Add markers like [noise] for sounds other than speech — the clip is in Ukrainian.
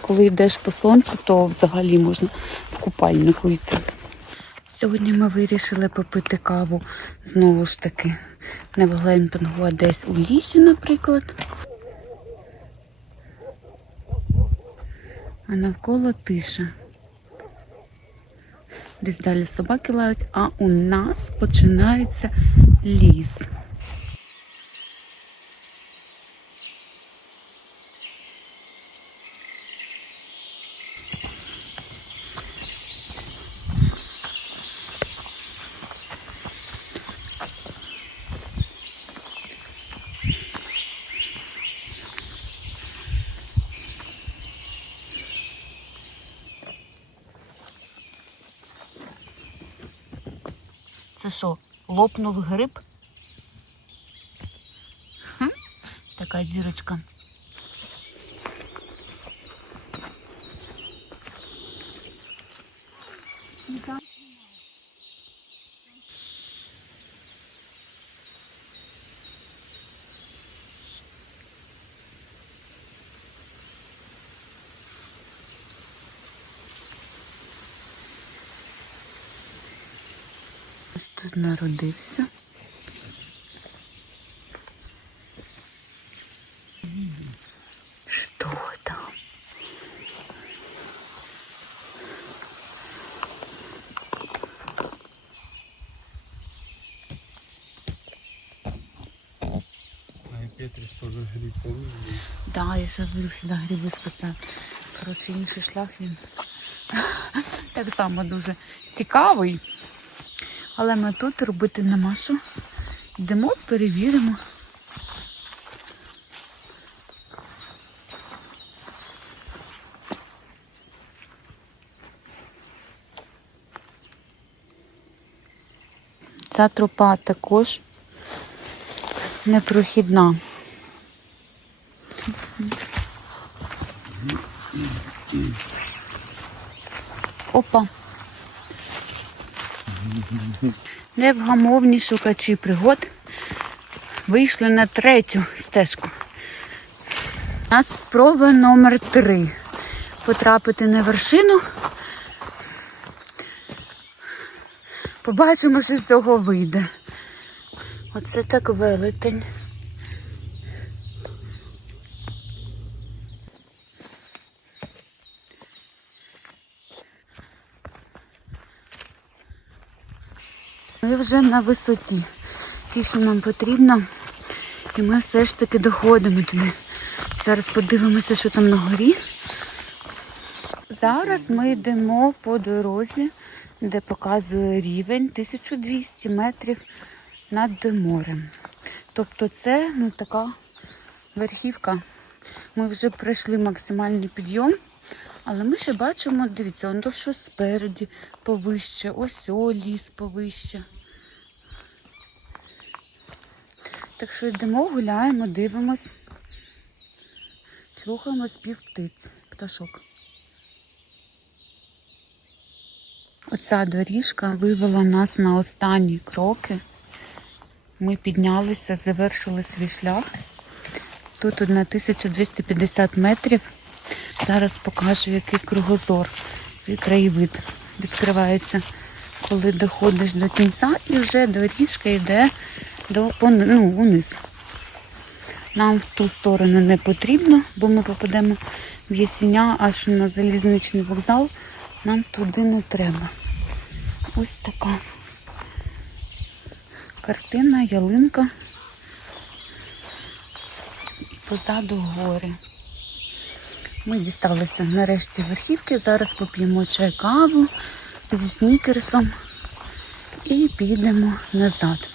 Коли йдеш по сонцю, то взагалі можна в купальнику йти. Сьогодні ми вирішили попити каву знову ж таки не в глемпінгу, а десь у лісі, наприклад. А навколо тиша. Десь далі собаки лають, а у нас починається ліс. Це що, лопнув гриб? Хм, така зірочка. Ось тут народився. Що там? А и Петрис тоже гриб? Да, я зараз буду сюди гриби спасати. Коротше, інший шлях він [laughs] так само дуже цікавий. Але ми тут робити нема що. Йдемо, перевіримо. Ця тропа також непрохідна. Опа. Невгамовні шукачі пригод вийшли на третю стежку. У нас спроба номер три. Потрапити на вершину. Побачимо, що з цього вийде. Оце так велетень. Ми вже на висоті. Ті, що нам потрібно. І ми все ж таки доходимо туди. Зараз подивимося, що там на горі. Зараз ми йдемо по дорозі, де показує рівень 1200 метрів над морем. Тобто це ну, така верхівка. Ми вже пройшли максимальний підйом, але ми ще бачимо, дивіться, он то що спереді повище, ось о ліс повище. Так що йдемо, гуляємо, дивимось, слухаємо спів птиць, пташок. Оця доріжка вивела нас на останні кроки. Ми піднялися, завершили свій шлях. Тут 1250 метрів. Зараз покажу, який кругозор і краєвид відкривається, коли доходиш до кінця і вже доріжка йде до, ну, униз. Нам в ту сторону не потрібно, бо ми попадемо в Ясіня аж на залізничний вокзал. Нам туди не треба. Ось така картина, ялинка. І позаду гори. Ми дісталися нарешті верхівки. Зараз поп'ємо чай каву зі снікерсом і підемо назад.